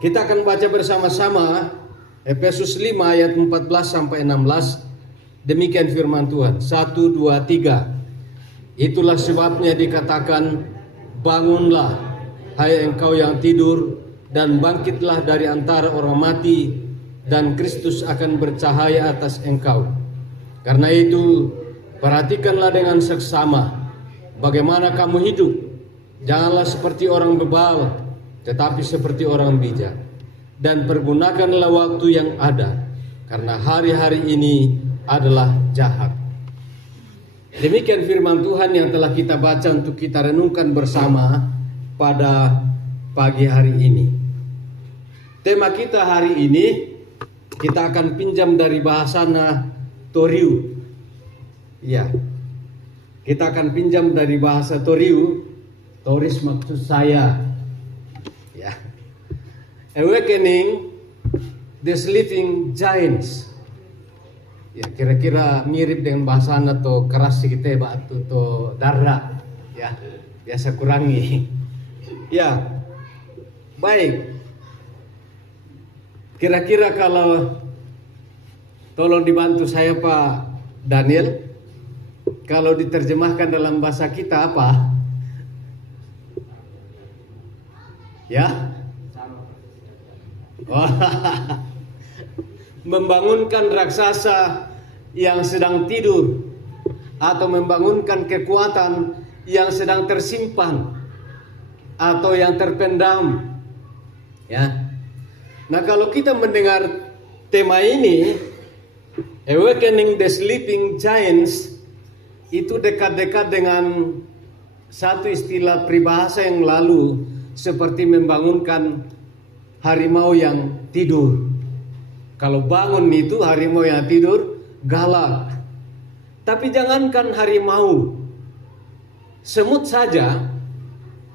Kita akan baca bersama-sama Efesus 5 ayat 14 sampai 16. Demikian firman Tuhan. 1, 2, 3. Itulah sebabnya dikatakan, bangunlah, hai engkau yang tidur, dan bangkitlah dari antara orang mati, dan Kristus akan bercahaya atas engkau. Karena itu, perhatikanlah dengan seksama bagaimana kamu hidup. Janganlah seperti orang bebal, tetapi seperti orang bijak. Dan pergunakanlah waktu yang ada, karena hari-hari ini adalah jahat. Demikian firman Tuhan yang telah kita baca untuk kita renungkan bersama pada pagi hari ini. Tema kita hari ini, kita akan pinjam dari bahasa Toriu. Ya, kita akan pinjam dari bahasa Toriu. Toris maksud saya. Ya, awakening the sleeping giants. Ya, kira-kira mirip dengan bahasa atau keras kita atau darah. Ya, biasa kurangi. Ya, baik. Kira-kira kalau tolong dibantu saya Pak Daniel, kalau diterjemahkan dalam bahasa kita apa? Ya? Oh, membangunkan raksasa yang sedang tidur, atau membangunkan kekuatan yang sedang tersimpan atau yang terpendam. Ya. Nah, kalau kita mendengar tema ini, awakening the sleeping giants, itu dekat-dekat dengan satu istilah peribahasa yang lalu, seperti membangunkan harimau yang tidur. Kalau bangun itu harimau yang tidur galak. Tapi jangankan harimau, semut saja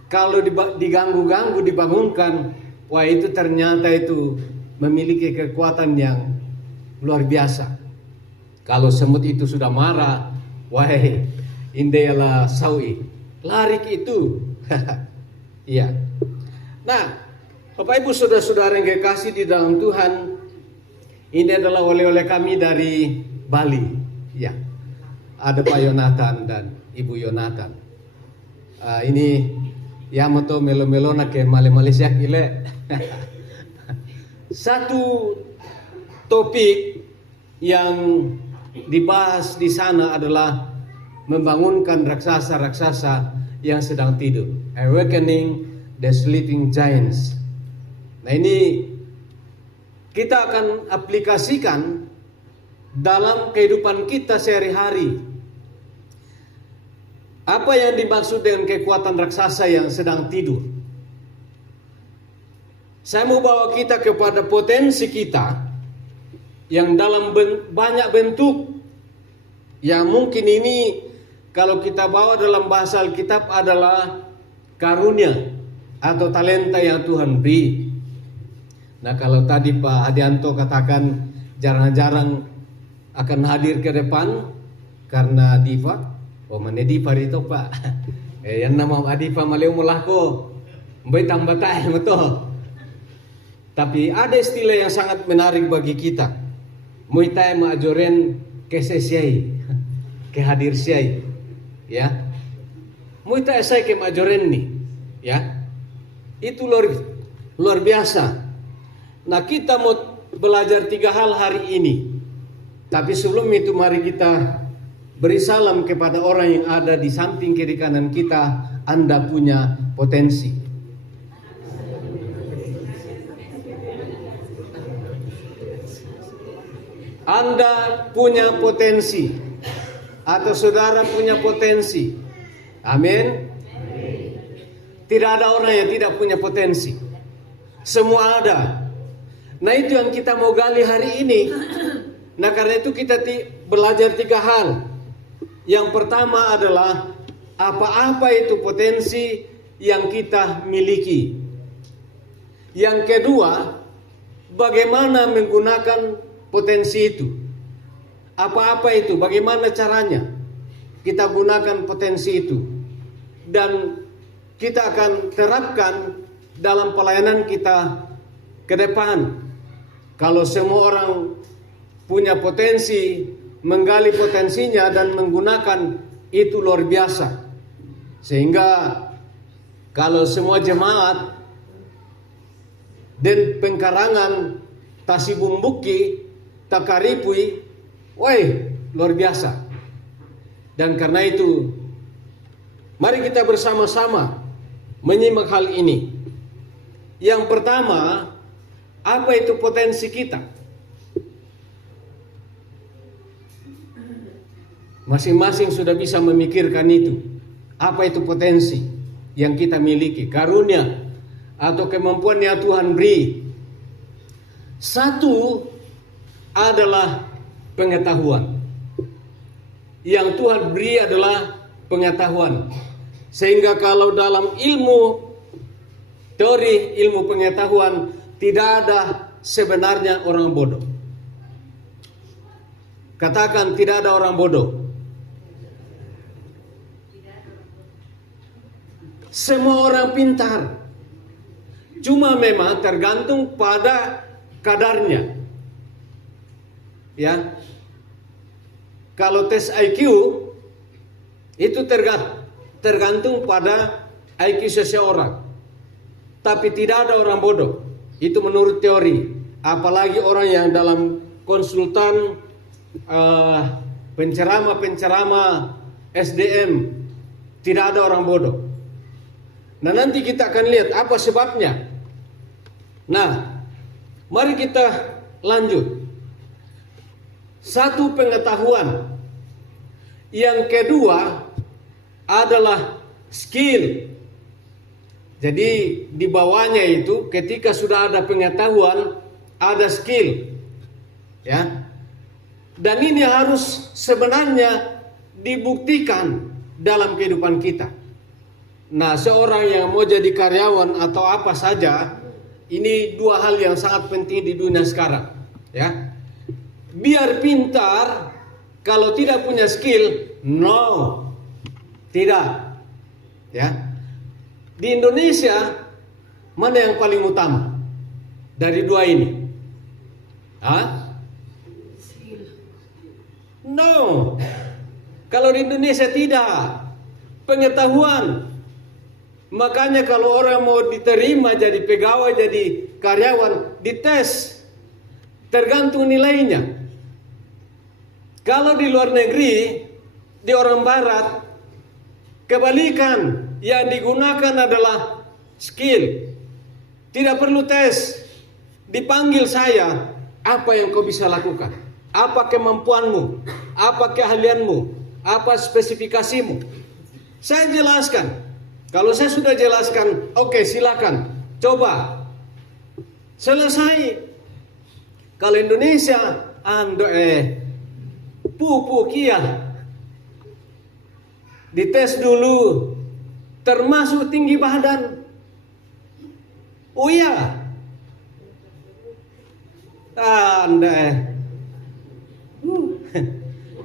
kalau diganggu-ganggu dibangunkan, wah itu ternyata itu memiliki kekuatan yang luar biasa. Kalau semut itu sudah marah, wahai indeala sawi, lari itu. Iya. Nah, Bapak Ibu saudara-saudara yang kekasih di dalam Tuhan, ini adalah oleh-oleh kami dari Bali. Ya, ada Pak Yonatan dan Ibu Yonatan. Ini ya moto melo-melona ke Malaysia kile. Satu topik yang dibahas di sana adalah membangunkan raksasa-raksasa yang sedang tidur. Awakening the sleeping giants. Nah, ini kita akan aplikasikan dalam kehidupan kita sehari-hari. Apa yang dimaksud dengan kekuatan raksasa yang sedang tidur? Saya mau bawa kita kepada potensi kita yang dalam banyak bentuk, yang mungkin ini kalau kita bawa dalam bahasa Alkitab adalah karunia atau talenta yang Tuhan beri. Nah, kalau tadi Pak Adianto katakan jarang-jarang akan hadir ke depan karena Diva, oh mana Diva itu Pak? Yang nama Adiva maleu mulako, betang batai betul. Tapi ada istilah yang sangat menarik bagi kita. Muitai maajoren kesesiai, kehadir siai, ya. Muitai saya ke maajoren nih, ya. Itu luar biasa. Nah, kita mau belajar 3 hal hari ini. Tapi sebelum itu mari kita beri salam kepada orang yang ada di samping kiri kanan kita. Anda punya potensi. Anda punya potensi. Atau saudara punya potensi. Amin. Tidak ada orang yang tidak punya potensi. Semua ada. Nah, itu yang kita mau gali hari ini. Nah, karena itu kita belajar 3 hal. Yang pertama adalah apa-apa itu potensi yang kita miliki. Yang kedua, bagaimana menggunakan potensi itu. Apa-apa itu, bagaimana caranya kita gunakan potensi itu. Dan kita akan terapkan dalam pelayanan kita ke depan. Kalau semua orang punya potensi, menggali potensinya dan menggunakan, itu luar biasa. Sehingga kalau semua jemaat dan pengkarangan Tasibumbuki, Takaripui, woi, luar biasa. Dan karena itu, mari kita bersama-sama menyimak hal ini. Yang pertama, apa itu potensi kita? Masing-masing sudah bisa memikirkan itu. Apa itu potensi yang kita miliki, karunia atau kemampuan yang Tuhan beri? Satu adalah pengetahuan. Yang Tuhan beri adalah pengetahuan. Sehingga kalau dalam ilmu teori, ilmu pengetahuan, tidak ada sebenarnya orang bodoh. Katakan, tidak ada orang bodoh. Semua orang pintar. Cuma memang tergantung pada kadarnya. Ya. Kalau tes IQ itu tergantung pada IQ seseorang. Tapi tidak ada orang bodoh. Itu menurut teori. Apalagi orang yang dalam konsultan penceramah SDM, tidak ada orang bodoh. Nah, nanti kita akan lihat apa sebabnya. Nah, mari kita lanjut. Satu, pengetahuan. Yang kedua adalah skill. Jadi di bawahnya itu, ketika sudah ada pengetahuan, ada skill. Ya. Dan ini harus sebenarnya dibuktikan dalam kehidupan kita. Nah, seorang yang mau jadi karyawan atau apa saja, ini dua hal yang sangat penting di dunia sekarang. Ya. Biar pintar, kalau tidak punya skill, no, tidak. Ya, di Indonesia mana yang paling utama dari dua ini? Hah? No, kalau di Indonesia tidak. Pengetahuan. Makanya kalau orang mau diterima jadi pegawai, jadi karyawan, dites, tergantung nilainya. Kalau di luar negeri, di orang barat, kebalikan, yang digunakan adalah skill. Tidak perlu tes. Dipanggil saya, apa yang kau bisa lakukan? Apa kemampuanmu? Apa keahlianmu? Apa spesifikasimu? Saya jelaskan. Kalau saya sudah jelaskan, oke, silakan, coba. Selesai. Kalau Indonesia, pupuk kia, dites dulu, termasuk tinggi badan. Oh iya,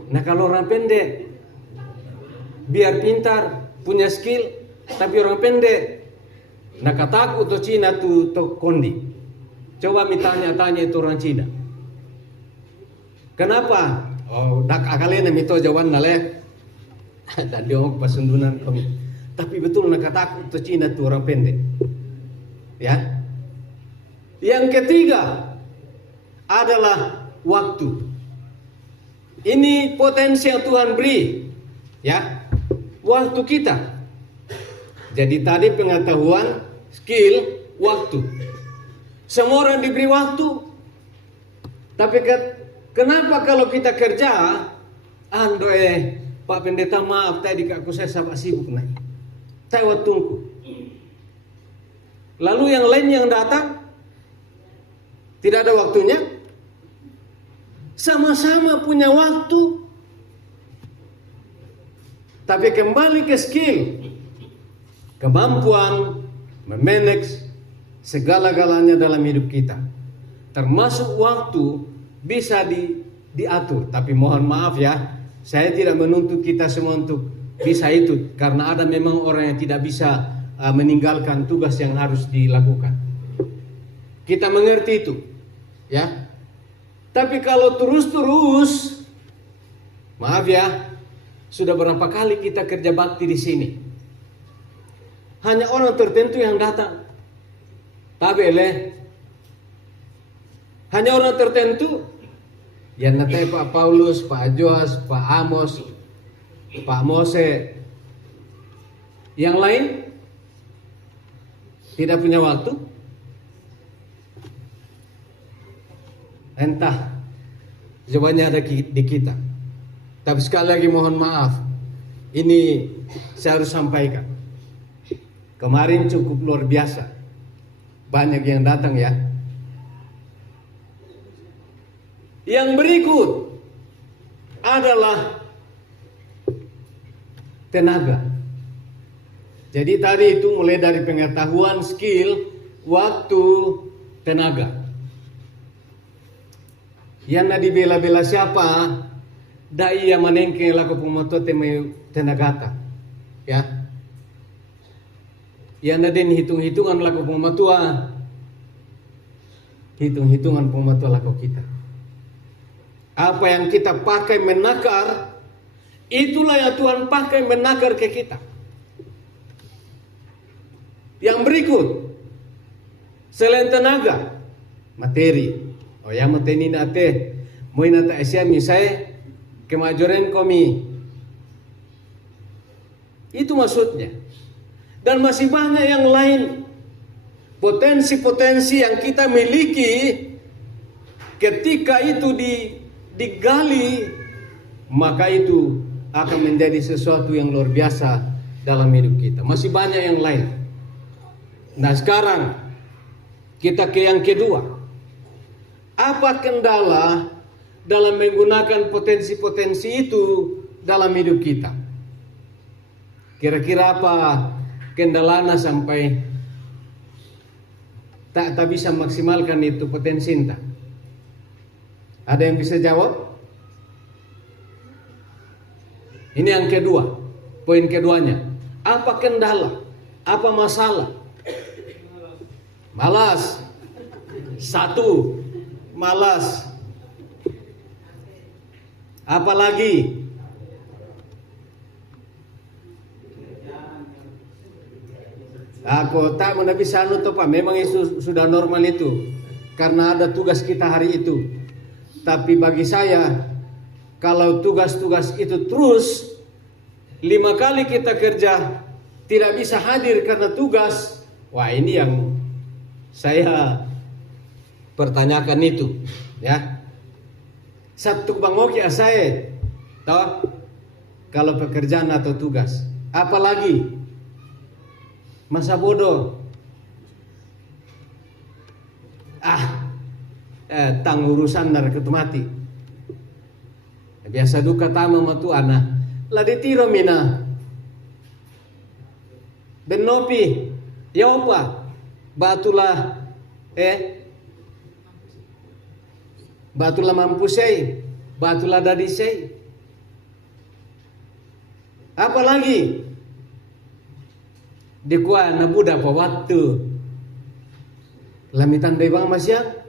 nah kalau orang pendek, biar pintar, punya skill, tapi orang pendek, nah kataku to Cina tu kondi. Coba tanya itu orang Cina. Kenapa? Oh, dak akalnya mito jawan nale. Dan dia mau pasundunan kami. Tapi betul nak kataku to Cina tu orang pendek. Ya. Yang ketiga adalah waktu. Ini potensi yang Tuhan beri. Ya. Waktu kita. Jadi tadi pengetahuan, skill, waktu. Semua orang diberi waktu. Tapi kenapa kalau kita kerja, Pak Pendeta maaf tadi aku saya sangat sibuk nah. Saya waktuku. Lalu yang lain yang datang tidak ada waktunya. Sama-sama punya waktu. Tapi kembali ke skill, kemampuan memanage segala-galanya dalam hidup kita. Termasuk waktu bisa diatur. Tapi mohon maaf ya, saya tidak menuntut kita semua untuk bisa itu. Karena ada memang orang yang tidak bisa meninggalkan tugas yang harus dilakukan. Kita mengerti itu, ya. Tapi kalau terus-terus, maaf ya, sudah berapa kali kita kerja bakti di sini. Hanya orang tertentu yang datang. Tabele. Hanya orang tertentu. Yang natai Pak Paulus, Pak Joas, Pak Amos, Pak Mose. Yang lain tidak punya waktu. Entah jawabannya ada di kita. Tapi sekali lagi mohon maaf. Ini saya harus sampaikan. Kemarin cukup luar biasa. Banyak yang datang ya. Yang berikut adalah tenaga. Jadi tadi itu mulai dari pengetahuan, skill, waktu, tenaga. Yang nadi bela-bela siapa? Dai yang menengke laku pemoto tenagata. Ya. Yang nadi hitung-hitungan laku pemotua. Hitung-hitungan pemotua laku kita. Apa yang kita pakai menakar, itulah yang Tuhan pakai menakar ke kita. Yang berikut, selain tenaga, materi. Oh ya materi nate, mau nata Asia misalnya kemajuan kami. Itu maksudnya. Dan masih banyak yang lain. Potensi-potensi yang kita miliki ketika itu digali, maka itu akan menjadi sesuatu yang luar biasa dalam hidup kita. Masih banyak yang lain. Nah sekarang kita ke yang kedua. Apa kendala dalam menggunakan potensi-potensi itu dalam hidup kita? Kira-kira apa kendalanya sampai tak bisa maksimalkan itu potensi entah? Ada yang bisa jawab? Ini yang kedua, poin keduanya. Apa kendala? Apa masalah? Malas. Satu, malas. Apa lagi? Aku tak mau bisa nutup Pak. Memang itu sudah normal itu. Karena ada tugas kita hari itu. Tapi bagi saya, kalau tugas-tugas itu terus 5 kali kita kerja tidak bisa hadir karena tugas, wah ini yang saya pertanyakan itu, ya. Satu Bang Oki saya tahu kalau pekerjaan atau tugas, apalagi masa bodoh. Tang urusan dari ketu mati. Biasa duka tama matu ana. La ditiro mina. Benopi. Ya apa? Batulah batulah mampu sei. Batulah dadi sei. Apa lagi? Dikua na budak pa waktu. Lamitan day bang masya.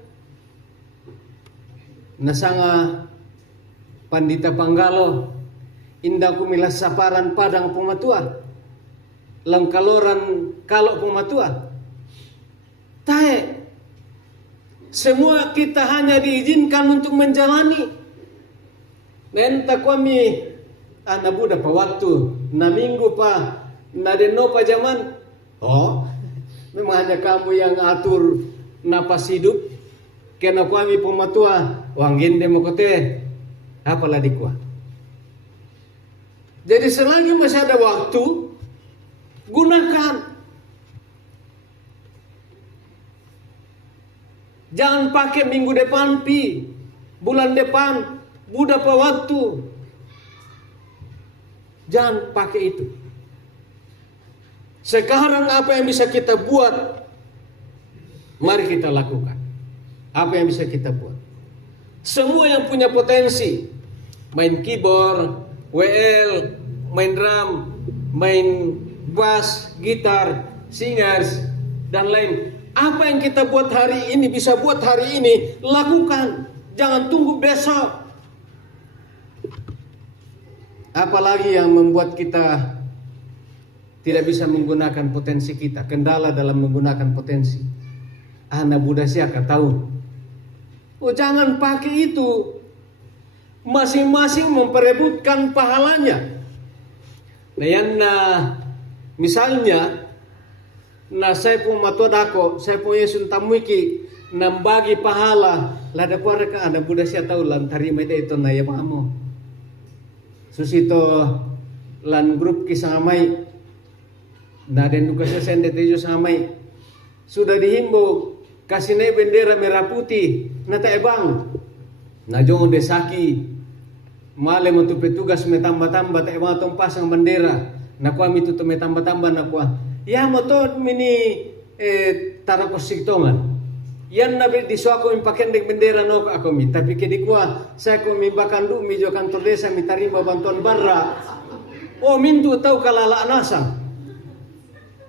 Nasanga Pandita Panggalo indah kumilas saparan padang pematua langkaloran kalau pematua tae semua kita hanya diizinkan untuk menjalani nenta kami anak budak pa waktu na minggu pa na deno pa zaman memang hanya kamu yang atur napas hidup kena kami pematua wanggin demokote apalah dikuah. Jadi selagi masih ada waktu, gunakan. Jangan pakai minggu depan bulan depan, budak pa waktu. Jangan pakai itu. Sekarang apa yang bisa kita buat? Mari kita lakukan. Apa yang bisa kita buat? Semua yang punya potensi, main keyboard, WL, main drum, main bass, gitar, singers, dan lain, Apa yang kita buat hari ini, bisa buat hari ini, lakukan. Jangan tunggu besok. Apalagi yang membuat kita tidak bisa menggunakan potensi kita, kendala dalam menggunakan potensi. Anak muda siapa tahu? Oh, jangan pakai itu. Masing-masing memperebutkan pahalanya. Nah, yang misalnya, saya pun matodako, saya punya suntamuiki, nambagi pahala, lada kuareka anak muda siapa tahu lantari mede itu na ya mamo. Susito lan grup kisamai, na den duka sende tejo samai, sudah dihimbau kasih naik bendera merah putih, na taebang, na jongo desaki. Male untuk petugas me tambah-tambah tak mau tong pasang bendera. Nakwa mi tutu me tambah-tambah nakwa. Ya moto mini tarako siktongan. Yan nabi di suako mi pakai dek bendera no ako mi. Tapi kedi kuah saya ko mi bakandu mi jo kantor desa mi tarima bantuan barra. Oh mintu tahu kalala nasang.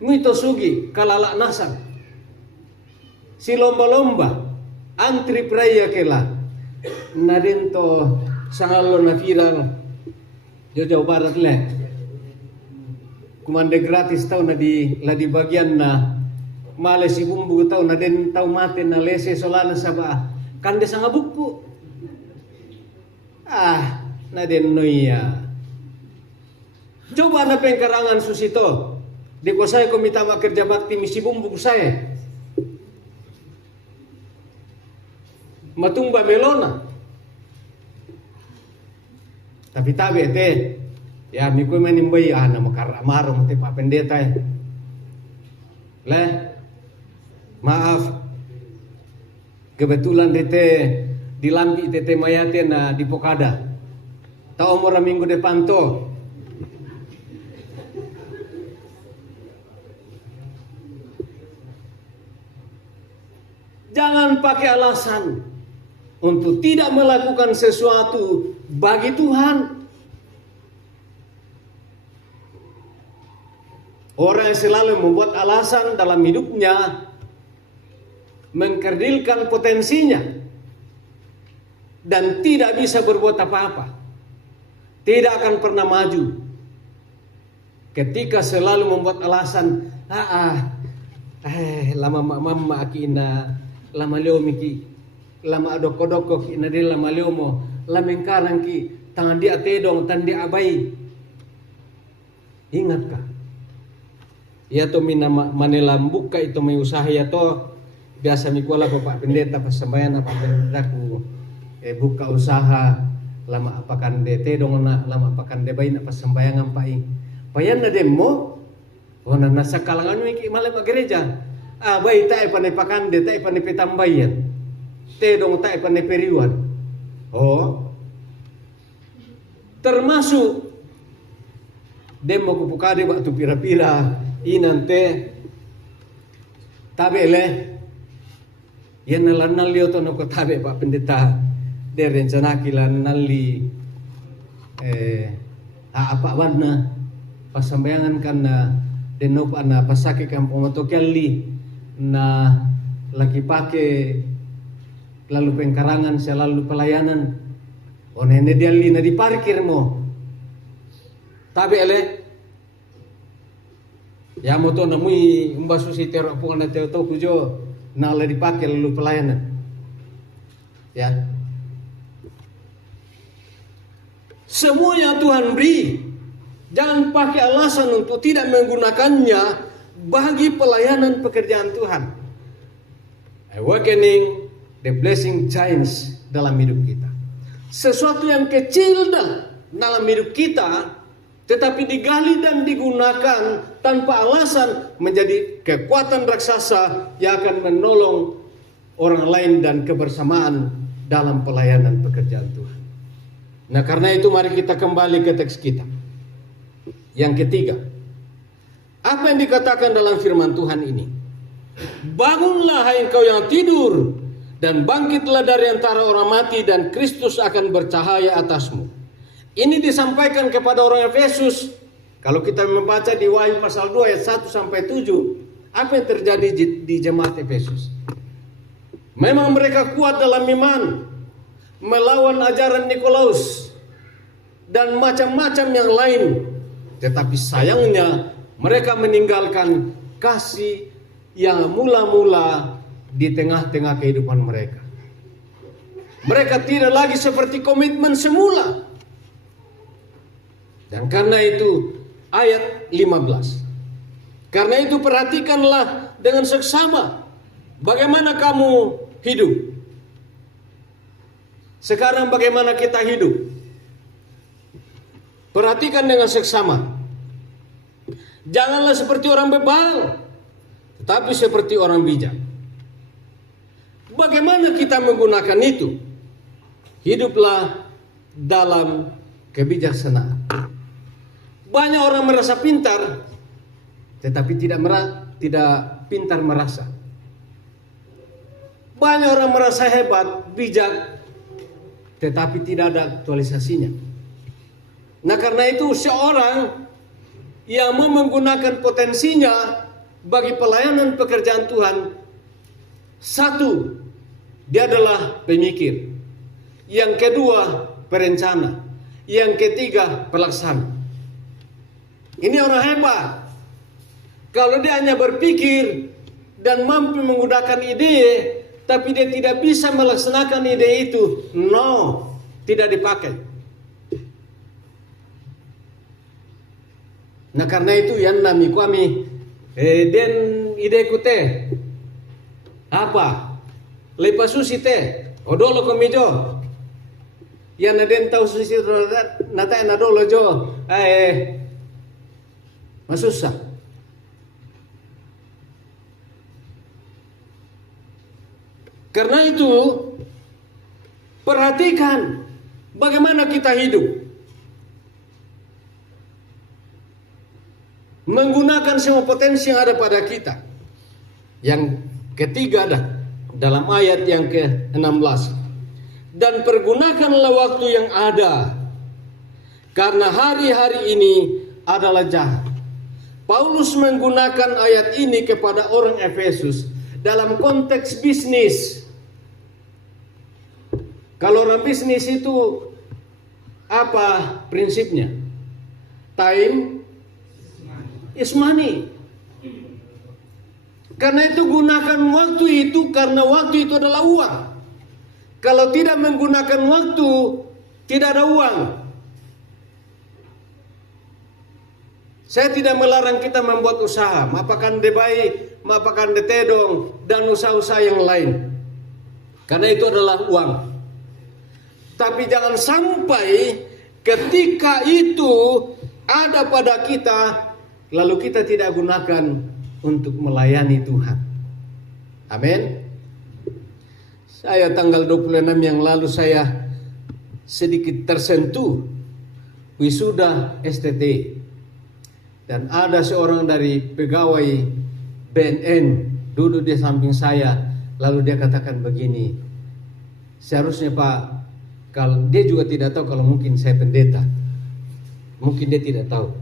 Mito sugi kalala nasang. Si lomba-lomba antri praya kela. Nadento sangalo na viral Jawa Barat le kumande gratis tau na di bagian na male si bumbu tau na den tau mate na lese solana saba kande sanga buku na den noia coba na pengkarangan susito di ko saya komitama kerja bakti misi bumbu saya matumba melona. Tapi teh ya miku menimbai na makaramaro mati Pak Pendeta ya. Maaf. Kebetulan dete dilambi tete mayate na di Pokada. Tao mo minggu depan to. Jangan pakai alasan untuk tidak melakukan sesuatu bagi Tuhan. Orang yang selalu membuat alasan dalam hidupnya, mengkerdilkan potensinya, dan tidak bisa berbuat apa-apa, tidak akan pernah maju. Ketika selalu membuat alasan, lama mama akina, lama leo miki, lama adoko-doko ki nadil lama leo mo. Lameng karang ki tangan dia tedong tan dia abai. Ingat ka? Ya to mina manelambuk ka itu may usaha ya to biasa mi kuala Pak Pendeta pasambayan apa pendetaku buka usaha lama apakan de tedong na lama apakan de bayi na pasambayangan pai. Payan na demo ona nasa kalangan mi ki malam gereja. Bayi tae panay pakan de tae panay petambayan. Tedong tae panay periwan. Oh, termasuk demo kupukade waktu pira-pira inante tabele yan nalanal liyo to no ko tabe Pak Pendeta de rencana kilan nali apa warna pasambayangan kana deno pa na pasake kampung matokelli na lagi pake lalu pengkarangan selalu pelayanan onene dia li na di parkir mo tabi ele ya moto na mui umbasu si tero po na teo to kujo na la di parkir lalu pelayanan ya semuanya Tuhan beri, jangan pakai alasan untuk tidak menggunakannya bagi pelayanan pekerjaan Tuhan. Awakening the blessing giants dalam hidup kita. Sesuatu yang kecil dalam hidup kita, tetapi digali dan digunakan tanpa alasan menjadi kekuatan raksasa yang akan menolong orang lain dan kebersamaan dalam pelayanan pekerjaan Tuhan. Nah karena itu mari kita kembali ke teks kita. Yang ketiga, apa yang dikatakan dalam firman Tuhan ini? Bangunlah hai engkau yang tidur, dan bangkitlah dari antara orang mati dan Kristus akan bercahaya atasmu. Ini disampaikan kepada orang Efesus. Kalau kita membaca di Wahyu pasal 2 ayat 1 sampai 7, Apa yang terjadi di jemaat Efesus? Memang mereka kuat dalam iman, melawan ajaran Nikolaus dan macam-macam yang lain. Tetapi sayangnya mereka meninggalkan kasih yang mula-mula di tengah-tengah kehidupan mereka. Mereka tidak lagi seperti komitmen semula. Dan karena itu ayat 15. Karena itu perhatikanlah dengan seksama bagaimana kamu hidup. Sekarang bagaimana kita hidup? Perhatikan dengan seksama. Janganlah seperti orang bebal, tetapi seperti orang bijak. Bagaimana kita menggunakan itu? Hiduplah dalam kebijaksanaan. Banyak orang merasa pintar, tetapi tidak pintar merasa. Banyak orang merasa hebat, bijak, tetapi tidak ada aktualisasinya. Nah, karena itu seorang yang mau menggunakan potensinya bagi pelayanan pekerjaan Tuhan, satu, dia adalah pemikir. Yang kedua, perencana. Yang ketiga, pelaksana. Ini orang hebat. Kalau dia hanya berpikir dan mampu menggunakan ide, tapi dia tidak bisa melaksanakan ide itu, no, tidak dipakai. Nah, karena itu yang nami kami den ide kute apa lepas susi te odolo komijo yang den tahu susi nata nadolo jo masusah. Karena itu perhatikan bagaimana kita hidup. Menggunakan semua potensi yang ada pada kita. Yang ketiga dalam ayat yang ke-16. Dan pergunakanlah waktu yang ada, karena hari-hari ini adalah jahat. Paulus menggunakan ayat ini kepada orang Efesus dalam konteks bisnis. Kalau orang bisnis itu apa prinsipnya? Time is money. Karena itu gunakan waktu itu, karena waktu itu adalah uang. Kalau tidak menggunakan waktu, tidak ada uang. Saya tidak melarang kita membuat usaha, mapakan debai, mapakan detedong, dan usaha-usaha yang lain. Karena itu adalah uang. Tapi jangan sampai ketika itu ada pada kita, lalu kita tidak gunakan untuk melayani Tuhan. Amin. Saya tanggal 26 yang lalu saya sedikit tersentuh wisuda STT. Dan ada seorang dari pegawai BNN duduk di samping saya, lalu dia katakan begini, seharusnya Pak, kalau dia juga tidak tahu kalau mungkin saya pendeta, mungkin dia tidak tahu,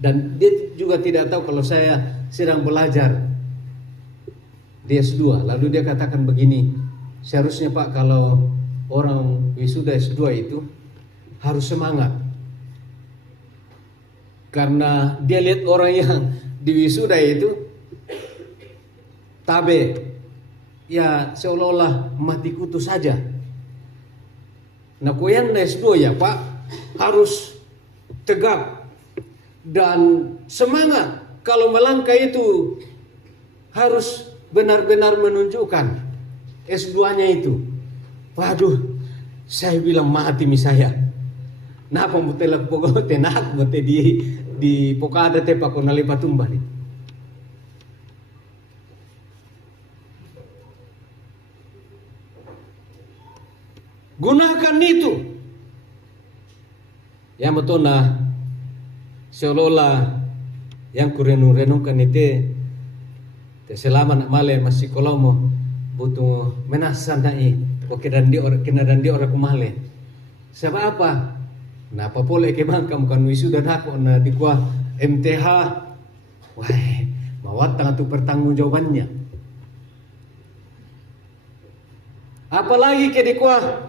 dan dia juga tidak tahu kalau saya sedang belajar di S2. Lalu dia katakan begini, seharusnya Pak, kalau orang wisuda S2 itu harus semangat. Karena dia lihat orang yang di wisuda itu tabe, ya seolah-olah mati kutu saja. Nah, koyan S2 ya Pak, harus tegak dan semangat. Kalau melangkah itu harus benar-benar menunjukkan S2-nya itu. Waduh, saya bilang mati mi saya. Nah, pemutela pogote nak bote di pokada te pakonali patumbali. Gunakan itu. Yang betul nah, seolah-olah yang kurenung-renungkan itu selama nak male masih kolomo butuh menasan dai oke dan dia orang kumale sebab apa nah apa boleh ke bang kamu kan wisuda nako na di kuah MTH wah Mawat tu pertanggungjawabannya. Apalagi kedikwa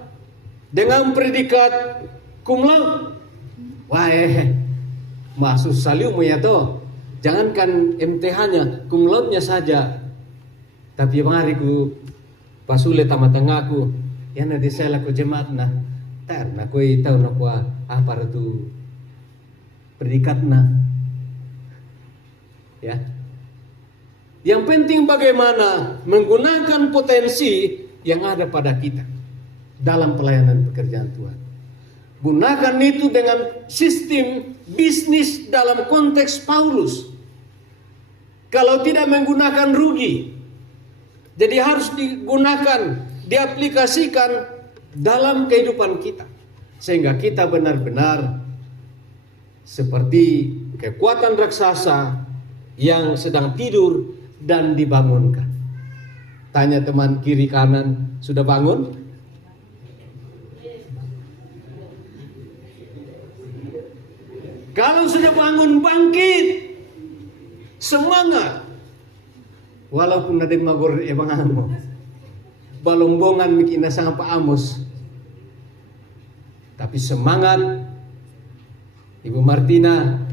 dengan predikat cum laude. Wah, masuk saliumu ya toh. Jangankan MTH-nya, cum laude-nya saja. Tapi mari ku pasule tamat tengahku. Ya na disela ko jemaat na. Tar na ko itaw na ko apa tu predikat na. Ya. Yang penting bagaimana menggunakan potensi yang ada pada kita dalam pelayanan pekerjaan Tuhan. Gunakan itu dengan sistem bisnis dalam konteks Paulus. Kalau tidak menggunakan rugi. Jadi harus digunakan, diaplikasikan dalam kehidupan kita. Sehingga kita benar-benar seperti kekuatan raksasa yang sedang tidur dan dibangunkan. Tanya teman kiri kanan, sudah bangun? Kalau sudah bangun, bangkit, semangat. Walaupun ada yang magor ebang amo, balombongan mikina sang Pak Amos, tapi semangat. Ibu Martina,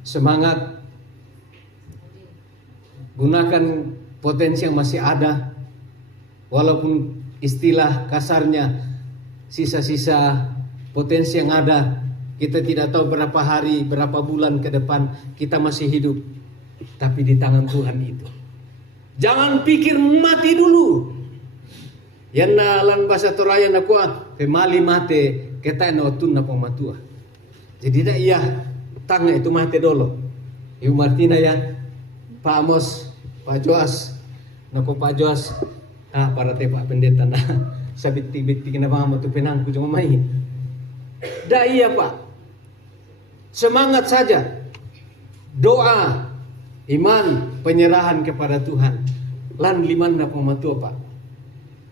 semangat. Gunakan potensi yang masih ada, walaupun istilah kasarnya sisa-sisa potensi yang ada. Kita tidak tahu berapa hari, berapa bulan ke depan kita masih hidup. Tapi di tangan Tuhan itu. Jangan pikir mati dulu. Yan na lang bahasa Toraya na kuha, pemali mate, kita na otun na pamatua. Jadi dah iya, tanga itu mati dulu. Ibu Martina ya, Pak Amos, Pak Joas, nako Pak Joas, para te Pak Pendeta na, sabit-bit na mga matupinan ko yung may. Dah iya Pak. Semangat saja, doa, iman, penyerahan kepada Tuhan. Lan liman na pematua Pak.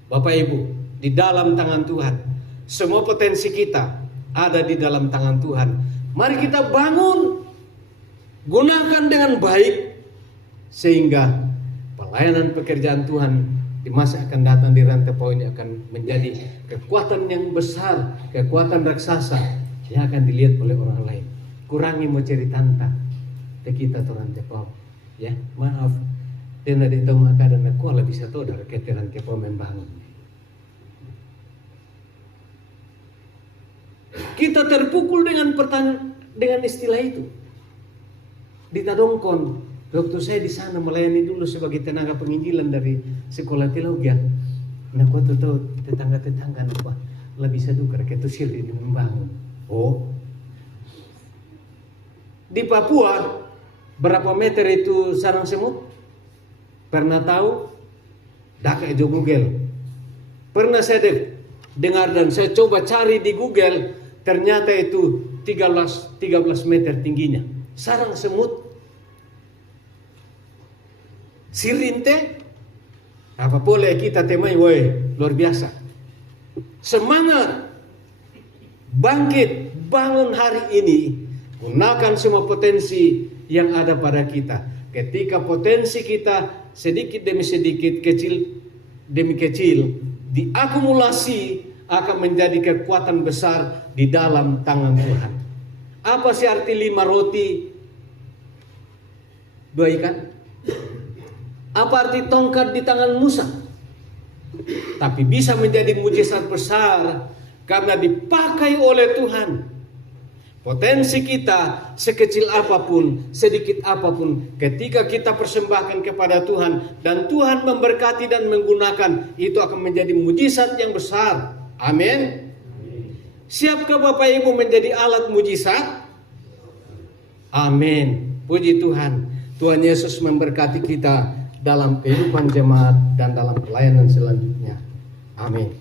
Bapak Ibu, di dalam tangan Tuhan. Semua potensi kita ada di dalam tangan Tuhan. Mari kita bangun, gunakan dengan baik, sehingga pelayanan pekerjaan Tuhan di masa akan datang di Rantepau ini akan menjadi kekuatan yang besar, kekuatan raksasa yang akan dilihat oleh orang lain. Kurangi mau cerita tanta te kita to Rantepau. Ya, maaf. Dan ada itu maka dan aku lebih satu dari kete Rantepau membangun. Kita terpukul dengan istilah itu. Ditadongkon, waktu saya di sana melayani dulu sebagai tenaga penginjilan dari sekolah teologi. Nah, aku tahu tetangga-tetangga apa lebih satu kerja itu sih ini membangun. Oh, di Papua berapa meter itu sarang semut? Pernah tahu? Daka itu Google. Pernah saya dengar dan saya coba cari di Google, ternyata itu 13 meter tingginya. Sarang semut. Sirinte. Apa boleh kita temai, woi, luar biasa. Semangat. Bangkit, bangun hari ini. Gunakan semua potensi yang ada pada kita. Ketika potensi kita sedikit demi sedikit, kecil demi kecil, diakumulasi akan menjadi kekuatan besar di dalam tangan Tuhan. Apa sih arti 5 roti, 2 ikan? Apa arti tongkat di tangan Musa? Tapi bisa menjadi mujizat besar karena dipakai oleh Tuhan. Potensi kita sekecil apapun, sedikit apapun, ketika kita persembahkan kepada Tuhan dan Tuhan memberkati dan menggunakan, itu akan menjadi mujizat yang besar. Amin. Siapkah Bapak Ibu menjadi alat mujizat? Amin. Puji Tuhan. Tuhan Yesus memberkati kita dalam kehidupan jemaat dan dalam pelayanan selanjutnya. Amin.